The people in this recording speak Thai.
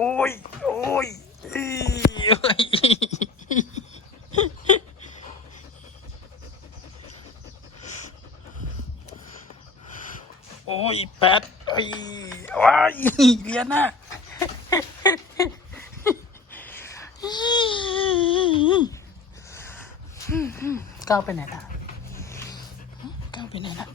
โอ้ยโอ้ยอีโอ้ยโอ้ยแปดไอ้ยว้ายเรียนนะก้าวไปไหนล่ะก้าวไปไหนล่ะ